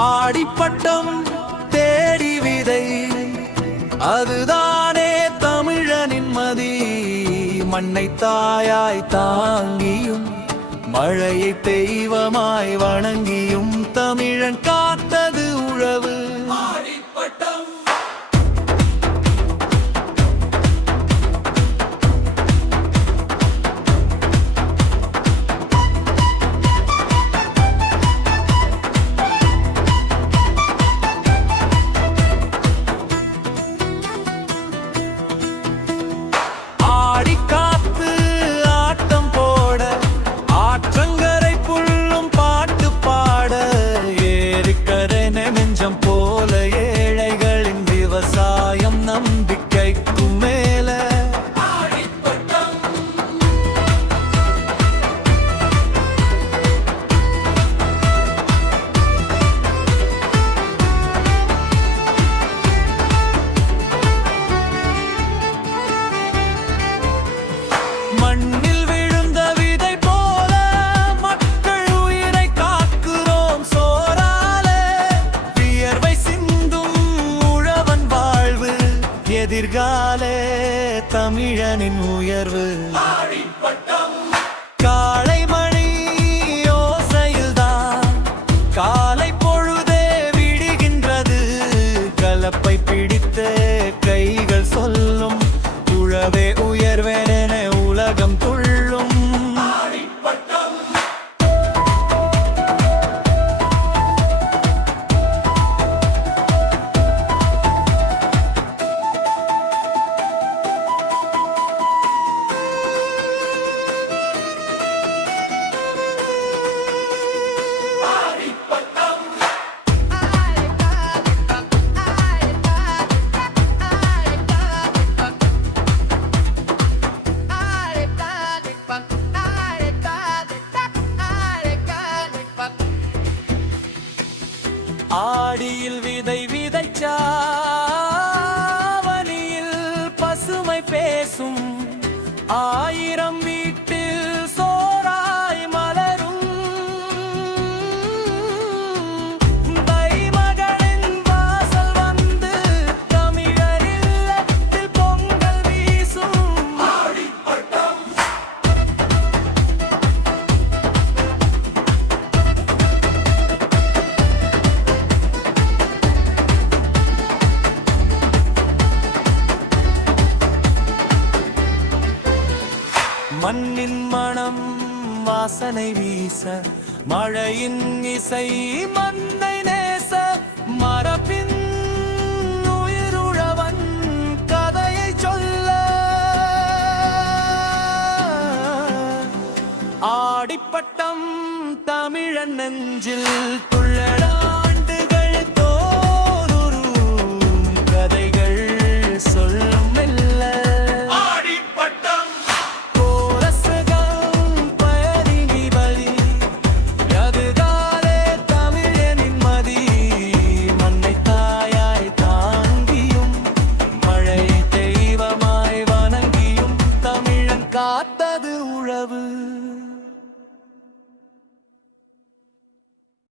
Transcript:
ஆடிப்பட்டம் தேடி விதை அதுதானே தமிழனின் மதி. மண்ணை தாயாய் தாங்கியும் மழையை தெய்வமாய் வணங்கியும் தமிழன் காத்தது உழவு. போல ஏழைகளின் விவசாயம் நம்பிக்கைக்கும் மேல. மண்ணில் விழுந்த விதை போல மக்கள் உயிரை காக்கிறோம் சோறாலே. வியர்வை சிந்தும் உழவன் வாழ்வு எதிர்காலே தமிழனின் உயர்வு. காலை மணி யோசையில்தான் காலை பொழுதே விடுகின்றது. கலப்பை பிடித்த கைகள் சொல்லும் உழவே உயர்வேன உலகம் துள்ளும். ஆடியில் விதை விதைச்சாவணியில் பசுமை பேசும். ஆயிரம் வீட்டில் சோறாய் மலரும். தைமகளின் வாசல் வந்து தமிழர் இல்லத்தில் பொங்கல் வீசும். மண்ணின் மனம் வாசனை வீச மழையின் இசை மண்ணை நேச. மரபின் உயிருழவன் கதையை சொல்ல. ஆடிப்பட்டம் தமிழன் நெஞ்சில்